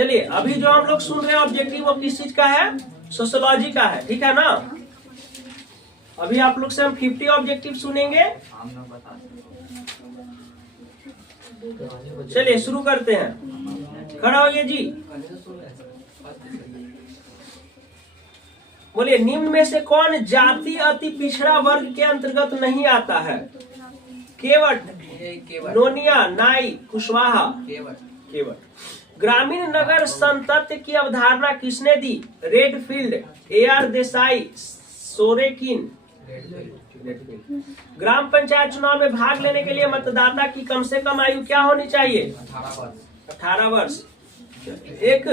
चलिए अभी जो हम लोग सुन रहे हैं ऑब्जेक्टिव वो किस चीज का है? सोशियोलॉजी का है, ठीक है ना। अभी आप लोग से हम 50 ऑब्जेक्टिव सुनेंगे। चलिए शुरू करते हैं, खड़ा होइए जी। बोलिए निम्न में से कौन जाति अति पिछड़ा वर्ग के अंतर्गत नहीं आता है? केवट, नोनिया, नाई, कुशवाहा। केवट। ग्रामीण नगर संतत्व की अवधारणा किसने दी? Redfield, A R Desai, Sorokin. ग्राम पंचायत चुनाव में भाग लेने के लिए मतदाता की कम से कम आयु क्या होनी चाहिए? 18 वर्ष। एक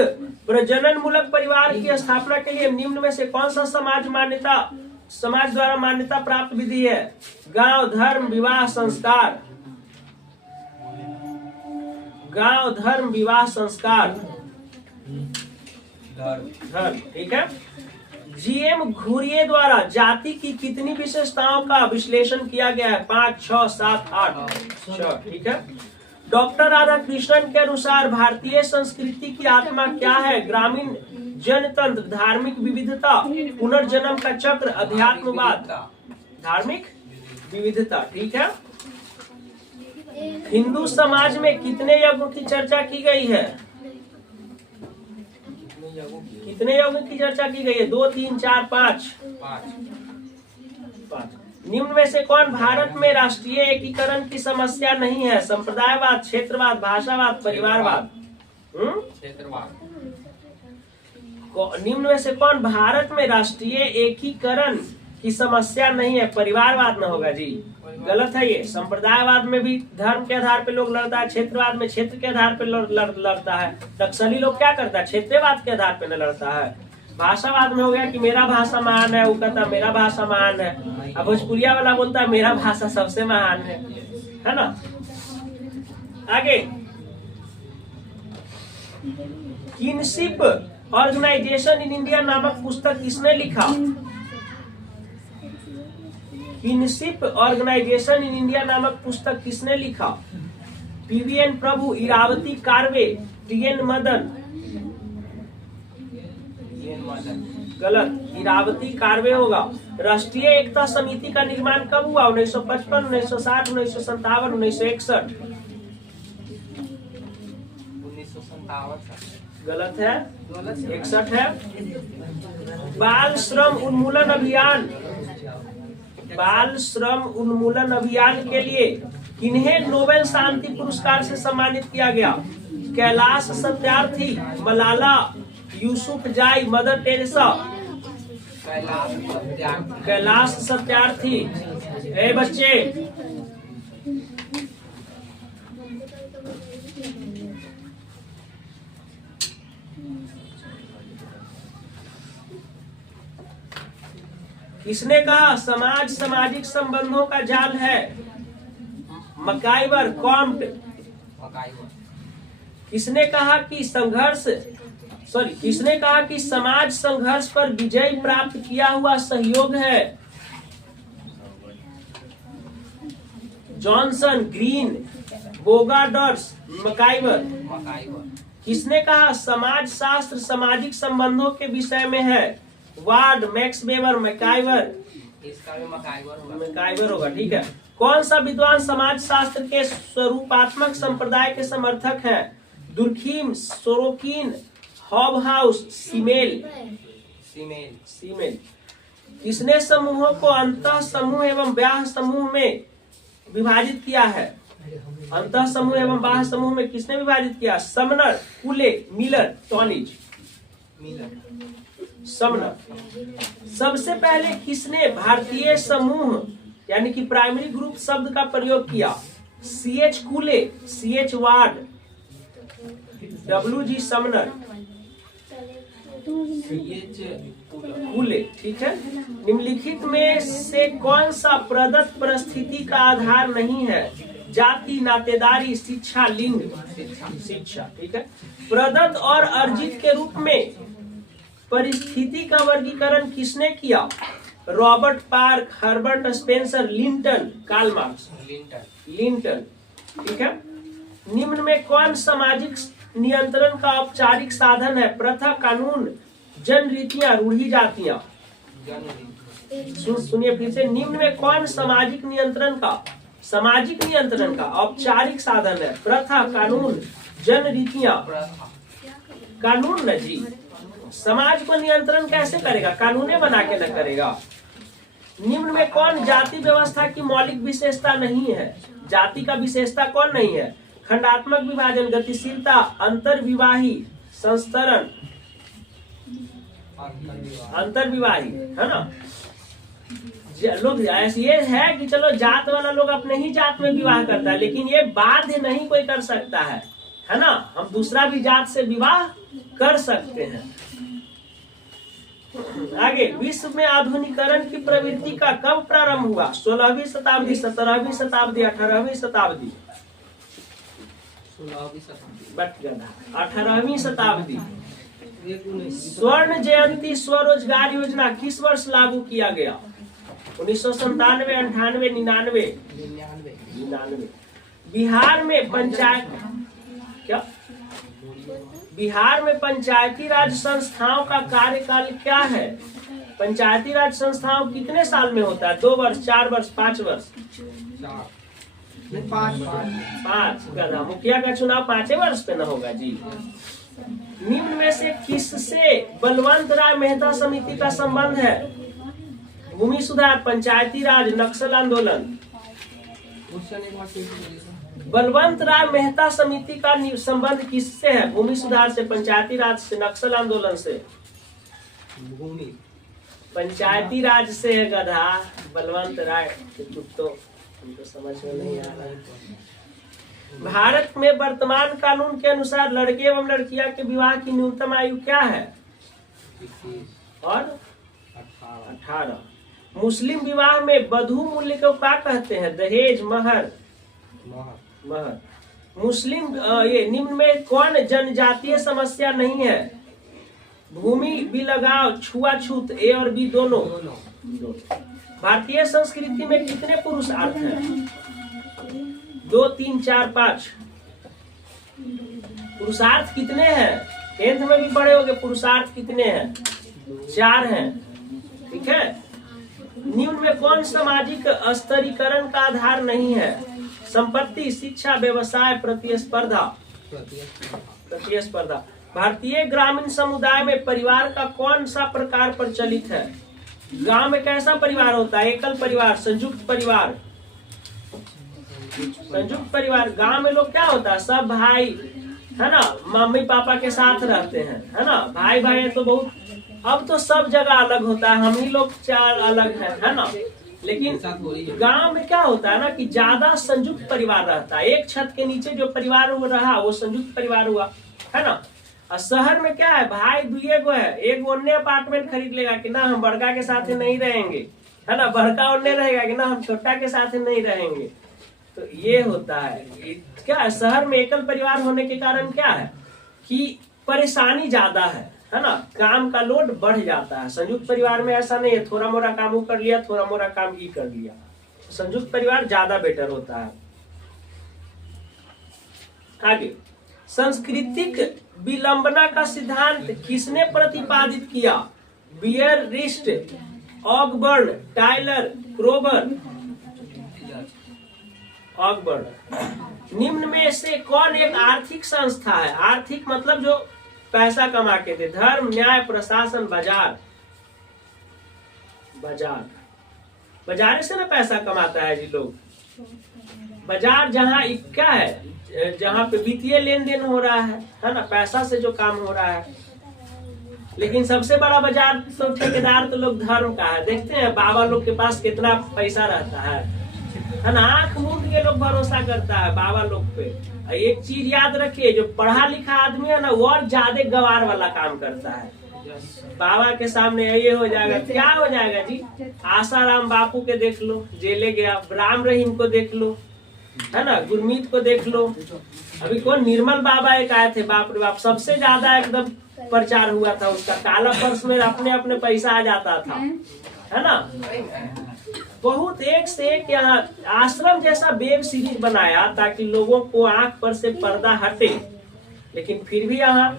प्रजनन मूलक परिवार की स्थापना के लिए निम्न में से कौन सा समाज द्वारा मान्यता प्राप्त विधि है? गांव, धर्म, विवाह, संस्कार। गांव, धर्म, विवाह, संस्कार। धर्म, ठीक है। जीएम घुरिये द्वारा जाति की कितनी विशेषताओं का विश्लेषण किया गया है? 5, 6, 7, 8। 6, ठीक है। डॉक्टर राधाकृष्णन के अनुसार भारतीय संस्कृति की आत्मा क्या है? ग्रामीण जनतंत्र, धार्मिक विविधता, पुनर्जन्म का चक्र, अध्यात्मवाद। धार्मिक विविधता, ठीक है। हिंदू समाज में कितने यज्ञों की चर्चा की गई है? कितने यज्ञों की चर्चा की गई है? 2, 3, 4, 5। 5। निम्न में से कौन भारत में राष्ट्रीय एकीकरण की समस्या नहीं है? संप्रदायवाद, क्षेत्रवाद, भाषावाद, परिवारवाद। निम्न में से कौन भारत में राष्ट्रीय एकीकरण की समस्या नहीं है? परिवारवाद न होगा जी, गलत है ये। संप्रदायवाद में भी धर्म के आधार पे लोग लड़ता है, क्षेत्रवाद में क्षेत्र के आधार पे लड़ता है। नक्सली लोग क्या करता है? क्षेत्रवाद के आधार पे न लड़ता है। भाषावाद में हो गया कि मेरा भाषा महान है, वो कहता मेरा भाषा महान है। अब भोजपुरिया वाला बोलता है मेरा भाषा सबसे महान है ना। आगे, किनशिप ऑर्गेनाइजेशन इन इंडिया नामक पुस्तक किसने लिखा? किनशिप ऑर्गेनाइजेशन इन इंडिया नामक पुस्तक किसने लिखा? पीवीएन प्रभु, इरावती कार्वे, टीएन मदन। गलत, इरावती कार्वे होगा। राष्ट्रीय एकता समिति का निर्माण कब हुआ? 1955, 1960, 1957, 1961। 1957 गलत है, 61 है। बाल श्रम उन्मूलन अभियान, बाल श्रम उन्मूलन अभियान के लिए किन्हें नोबेल शांति पुरस्कार से सम्मानित किया गया? Kailash Satyarthi, Malala Yousafzai, Mother Teresa. कैलाश सत्यार्थी। ए बच्चे, किसने कहा समाज सामाजिक संबंधों का जाल है? MacIver, Comte. किसने कहा कि समाज संघर्ष पर विजय प्राप्त किया हुआ सहयोग है? Johnson, Green, Bogardus, MacIver. किसने कहा समाज शास्त्र सामाजिक संबंधों के विषय में है? Ward, Max Weber, MacIver. इसका भी मकाइवर होगा, ठीक है। कौन सा विद्वान समाज शास्त्र के स्वरूपात्मक संप्रदाय के समर्थक है? Durkheim, Sorokin, Hobhouse, Simmel. किसने समूहों को अंतः समूह एवं बाह्य समूह में विभाजित किया है? अंतः समूह एवं बाह्य समूह में किसने विभाजित किया? समनर, कुले, मिलर, टॉनिज। समनर। सबसे पहले किसने भारतीय समूह यानी कि प्राइमरी ग्रुप शब्द का प्रयोग किया? CH कुले, CH वार्ड, WG समनर, कुले, ठीक है। निम्नलिखित में से कौन सा प्रदत्त परिस्थिति का आधार नहीं है? जाति, नातेदारी, शिक्षा, लिंग। शिक्षा, ठीक है। प्रदत्त और अर्जित के रूप में परिस्थिति का वर्गीकरण किसने किया? Robert Park, Herbert Spencer, Linton, Karl Marx. Linton, ठीक है। निम्न में नियंत्रण का औपचारिक साधन है? प्रथा, कानून, जन रीतियां, रूढ़ी जातियां। सुनिए फिर से, निम्न में कौन सामाजिक नियंत्रण का औपचारिक साधन है? प्रथा, कानून, जन रीतियां। कानून न जी, समाज को नियंत्रण कैसे करेगा? कानूने बना के न करेगा। निम्न में कौन जाति व्यवस्था की मौलिक विशेषता नहीं है? जाति का विशेषता कौन नहीं है? खंडात्मक विभाजन, गतिशीलता, अंतर्विवाही संस्तरण, अंतर्विवाही, है ना। लोग ये है कि चलो जात वाला लोग अपने ही जात में विवाह करता है, लेकिन ये बाध्य नहीं कोई कर सकता है ना। हम दूसरा भी जात से विवाह कर सकते हैं। आगे, विश्व में आधुनिकीकरण की प्रवृत्ति का कब प्रारंभ हुआ? 16वीं शताब्दी, 17वीं शताब्दी, 18वीं शताब्दी? 18वीं शताब्दी। स्वर्ण जयंती स्वरोजगार योजना किस वर्ष लागू किया गया? 1997, 98, 99? बिहार में पंचायती राज संस्थाओं का कार्यकाल क्या है? पंचायती राज संस्थाओं कितने साल में होता है? 2 वर्ष, 4 वर्ष, 5 वर्ष? 5। गधा, मुखिया का चुनाव 5 वर्ष पे न होगा जी। निम्न में से किससे बलवंत राय मेहता समिति का संबंध है? भूमि सुधार, पंचायती राज, नक्सल आंदोलन? बलवंत राय मेहता समिति का संबंध किससे है? भूमि सुधार से, पंचायती राज से, नक्सल आंदोलन से? भूमि, पंचायती राज से है गधा। बलवंत राय तो हमको समझ में नहीं आ रहा है। भारत में वर्तमान कानून के अनुसार लड़के एवं लड़कियां के विवाह की न्यूनतम आयु क्या है? 21 और 18। मुस्लिम विवाह में वधू मूल्य को क्या कहते हैं? दहेज, महर? मुस्लिम ये निम्न में कौन जनजातीय समस्या नहीं है? भूमि बिलगाव, छुआछूत, ए और बी दोनों? भारतीय संस्कृति में कितने पुरुषार्थ हैं? 2, 3, 4, 5? पुरुषार्थ कितने हैं? 10th में भी पढ़े होंगे। पुरुषार्थ कितने हैं? 4 हैं। ठीक है। निम्न में कौन सामाजिक स्तरीकरण का आधार नहीं है? संपत्ति, शिक्षा, व्यवसाय, प्रतिस्पर्धा? प्रतिस्पर्धा। भारतीय ग्रामीण समुदाय में परिवार का कौन सा प्रकार प्रचलित है? गांव में कैसा परिवार होता है? एकल परिवार, संयुक्त परिवार? संयुक्त परिवार। गांव में लोग क्या होता है? सब भाई, है ना, मम्मी पापा के साथ रहते हैं, है ना। भाई भाई तो बहुत, अब तो सब जगह अलग होता है, हम ही लोग 4 अलग है ना। लेकिन गांव में क्या होता है ना कि ज्यादा संयुक्त परिवार रहता है। एक छत के नीचे जो परिवार रहा वो संयुक्त परिवार हुआ, है ना। और शहर में क्या है? भाई 2 गो है, एक ओन्ने अपार्टमेंट खरीद लेगा कि ना हम बड़का के साथ नहीं रहेंगे, है ना। बड़का ओन्ने रहेगा कि ना हम छोटा के साथ नहीं रहेंगे। तो ये होता है। क्या है? शहर में एकल परिवार होने के कारण क्या है कि परेशानी ज्यादा है ना। काम का लोड बढ़ जाता है। संयुक्त परिवार में ऐसा नहीं है, थोड़ा मोड़ा काम वो कर लिया, थोड़ा मोड़ा काम ये कर लिया। संयुक्त परिवार ज्यादा बेटर होता है। आगे, सांस्कृतिक विलंबना का सिद्धांत किसने प्रतिपादित किया? Bier, Rist, Ogburn, Tylor, Kroeber? Ogburn. निम्न में से कौन एक आर्थिक संस्था है? आर्थिक मतलब जो पैसा कमा के दे। धर्म, न्याय, प्रशासन, बाजार? बाजार से ना पैसा कमाता है जी लोग। बाजार जहाँ क्या है? जहाँ पे वित्तीय लेन देन हो रहा है ना, पैसा से जो काम हो रहा है। लेकिन सबसे बड़ा बाजार तो ठेकेदार तो लोग धर्म का है। देखते हैं बाबा लोग के पास कितना पैसा रहता है ना। आंख मूंद के लोग भरोसा करता है बाबा लोग पे। एक चीज याद रखिए, जो पढ़ा लिखा आदमी है ना वो और ज्यादा गवार वाला काम करता है। बाबा के सामने ये हो जाएगा, क्या हो जाएगा जी? आसाराम बापू के देख लो, जेले गया। राम रहीम को देख लो, है ना। गुरमीत को देख लो। अभी कौन निर्मल बाबा एक आए थे, बाप रे बाप, सबसे ज्यादा एकदम प्रचार हुआ था उसका। काला पर्स में अपने अपने पैसा आ जाता था, है ना। बहुत एक से एक यहाँ आश्रम जैसा वेब सीरीज बनाया ताकि लोगों को आंख पर से पर्दा हटे, लेकिन फिर भी यहाँ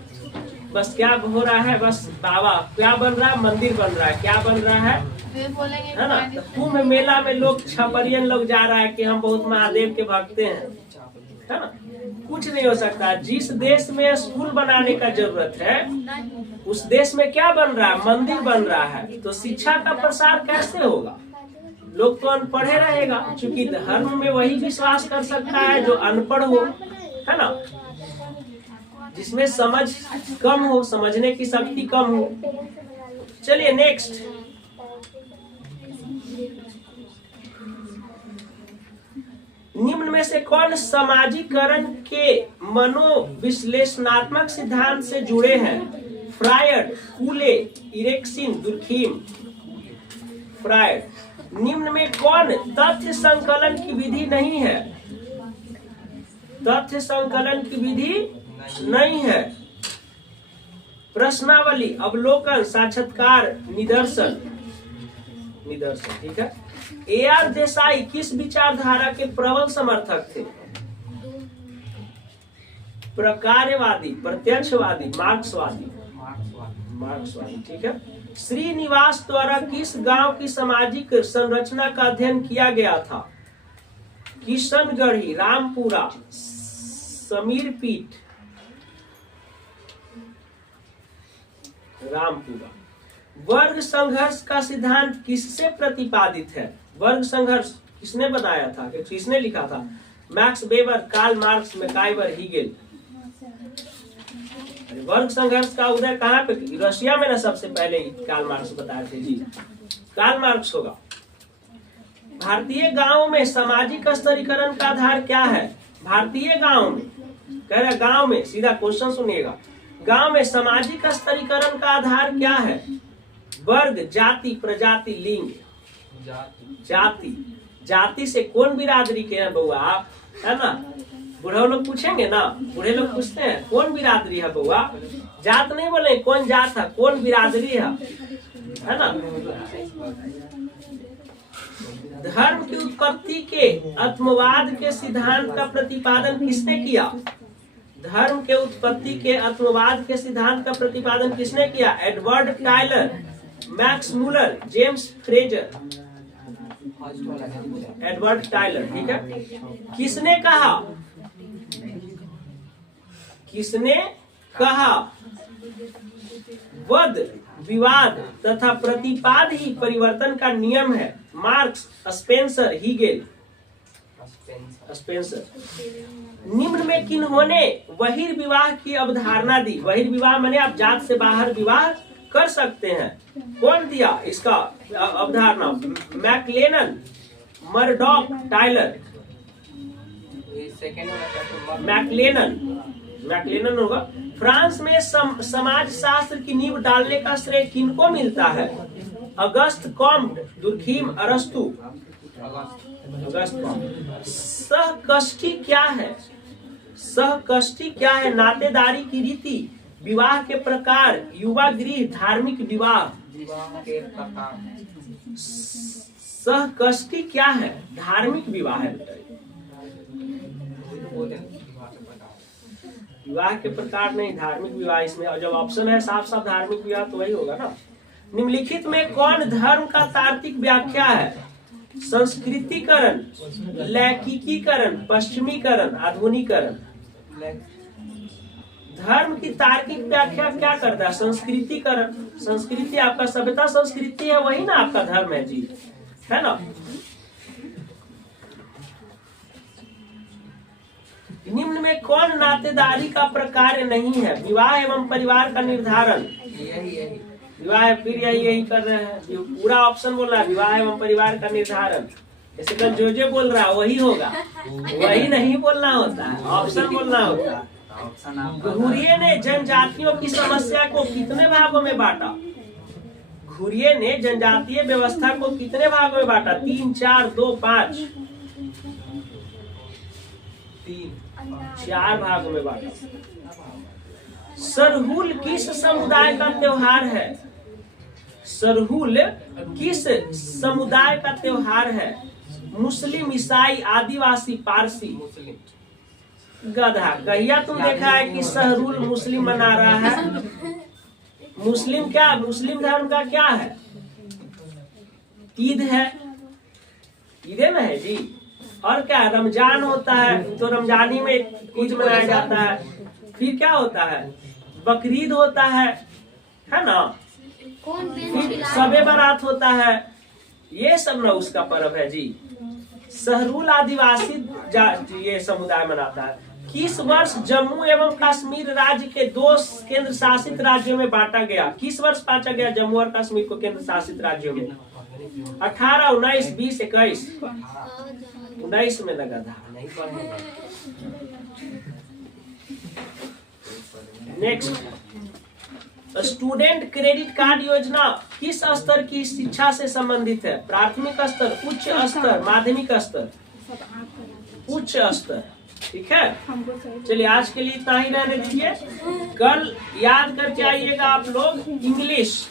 बस क्या हो रहा है, बस बाबा क्या बन रहा है, मंदिर बन रहा है, क्या बन रहा है ना। तो कुंभ मेला में लोग छपरियन लोग जा रहा है कि हम बहुत महादेव के भक्त हैं, है ना। कुछ नहीं हो सकता। जिस देश में स्कूल बनाने का जरूरत है उस देश में क्या बन रहा है, मंदिर बन रहा है। तो शिक्षा का प्रसार कैसे होगा, लोग तो अनपढ़े रहेगा, क्योंकि धर्म में वही विश्वास कर सकता है जो अनपढ़ हो, है ना, जिसमें समझ कम हो, समझने की शक्ति कम हो। चलिए नेक्स्ट, निम्न में से कौन समाजीकरण के मनोविश्लेषणात्मक सिद्धांत से जुड़े हैं? फ्रायड, फूले, इरेक्सिन, दुर्खीम। फ्रायड। निम्न में कौन तथ्य संकलन की विधि नहीं है? तथ्य संकलन की विधि नहीं है। प्रश्नावली, अवलोकन, साक्षात्कार, निदर्शन। निदर्शन, ठीक है। A.R. देसाई किस विचारधारा के प्रबल समर्थक थे? प्रकार्यवादी, प्रत्यक्षवादी, मार्क्सवादी। मार्क्सवादी, ठीक है। श्रीनिवास द्वारा किस गांव की सामाजिक संरचना का अध्ययन किया गया था? किशनगढ़ी, रामपुरा, समीरपीठ। रामपुरा। वर्ग संघर्ष का सिद्धांत किससे प्रतिपादित है? वर्ग संघर्ष किसने बताया था, किसने लिखा था? Max Weber, Karl Marx, MacIver, Hegel. वर्ग संघर्ष का उदय कहाँ पे? रशिया में ना सबसे पहले कार्ल मार्क्स बताए थे जी, कार्ल मार्क्स होगा। भारतीय गांवों में सामाजिक स्तरीकरण का आधार क्या है? भारतीय गांव में, कह रहा गांव में, सीधा क्वेश्चन सुनिएगा, गांव में सामाजिक स्तरीकरण का आधार क्या है? वर्ग, जाति, प्रजाति, लिंग। जाति। जाति से कौन बिरादरी के हैं बउआ आप, है ना? बूढ़े लोग पूछेंगे ना, बूढ़े लोग पूछते हैं कौन बिरादरी है बउआ, जात नहीं बोले, कौन जात है, कौन बिरादरी है ना। धर्म की उत्पत्ति के आत्मवाद के सिद्धांत का प्रतिपादन किसने किया? धर्म के उत्पत्ति के आत्मवाद के सिद्धांत का प्रतिपादन किसने किया? Edward Tyler, Max Muller, James Fraser. Edward Tyler, ठीक है। किसने कहा? किसने कहा वद, विवाद तथा प्रतिपाद ही परिवर्तन का नियम है? Marks, Spencer, Hegel. स्पेंसर। निम्न में किन्होंने बहिर्विवाह की अवधारणा दी? बहिर्विवाह माने आप जात से बाहर विवाह कर सकते हैं। कौन दिया इसका अवधारणा? मैकलेनन, मर्डॉक, टायलर। मैकलेनन होगा। फ्रांस में समाज शास्त्र की नींव डालने का श्रेय किनको मिलता है? अगस्त कॉम्ट, दुर्खीम, अरस्तु। Auguste Comte. सहकष्टी क्या है? सहकष्टी क्या है? नातेदारी की रीति, विवाह के प्रकार, युवा गृह, धार्मिक विवाह। सहकष्टी क्या है? धार्मिक विवाह है। विवाह के प्रकार नहीं, धार्मिक विवाह इसमें। और जब ऑप्शन है साफ साफ धार्मिक विवाह तो वही होगा ना। निम्नलिखित में कौन धर्म का तार्किक व्याख्या है? संस्कृतिकरण, लैंगिकीकरण, पश्चिमीकरण, आधुनिकरण। धर्म की तार्किक व्याख्या क्या करता है? संस्कृतिकरण। संस्कृति आपका सभ्यता संस्कृति है, वही ना आपका धर्म है जी, है ना। निम्न में कौन नातेदारी का प्रकार नहीं है? विवाह एवं परिवार का निर्धारण। विवाह, फिर यही कर रहे हैं, पूरा ऑप्शन बोल रहा है विवाह एवं परिवार का निर्धारण। जैसे कल जो बोल रहा है वही होगा, वही नहीं बोलना होता है, ऑप्शन बोलना होता है। घुरिये ने जनजातियों की समस्या को कितने भागों में बांटा? घुरिये ने जनजातीय व्यवस्था को कितने भागों में बांटा? 3, 4, 2, 5। 4 भागों में बांटा। सरहुल किस समुदाय का त्योहार है? सरहुल किस समुदाय का त्योहार है? मुस्लिम, ईसाई, आदिवासी, पारसी। गधा। कहिया तुम देखा है कि सहरुल मुस्लिम मना रहा है? मुस्लिम क्या, मुस्लिम धर्म का क्या है? ईद है, ईदे में है जी। और क्या, रमजान होता है तो रमजानी में ईद मनाया जाता है। फिर क्या होता है, बकरीद होता है ना। फिर सबे बारात होता है, ये सब ना उसका पर्व है जी। सहरुल आदिवासी ये समुदाय मनाता है। किस वर्ष जम्मू एवं कश्मीर राज्य के 2 केंद्र शासित राज्यों में बांटा गया? किस वर्ष बांटा गया जम्मू और कश्मीर को केंद्र शासित राज्यों में? 18, 19, 20, 21? 19 में लगा था। नेक्स्ट, स्टूडेंट क्रेडिट कार्ड योजना किस स्तर की शिक्षा से संबंधित है? प्राथमिक स्तर, उच्च स्तर, माध्यमिक स्तर? उच्च स्तर। ठीक है, चलिए आज के लिए इतना ही रहने दीजिए। कल याद करके आइएगा आप लोग इंग्लिश।